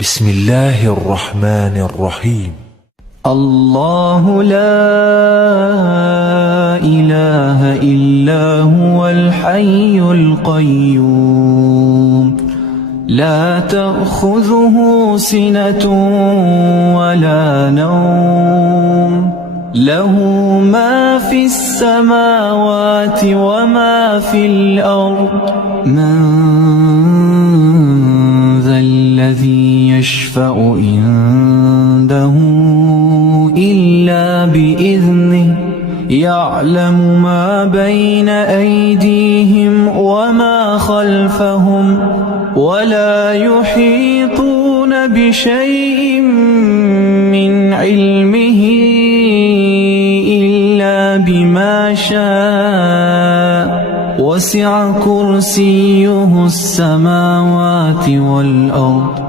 بسم الله الرحمن الرحيم. الله لا إله إلا هو الحي القيوم لا تأخذه سنة ولا نوم له ما في السماوات وما في الأرض من ذا الذي يشفع عنده إلا بإذنه يعلم ما بين أيديهم وما خلفهم ولا يحيطون بشيء من علمه إلا بما شاء وسع كرسيه السماوات والأرض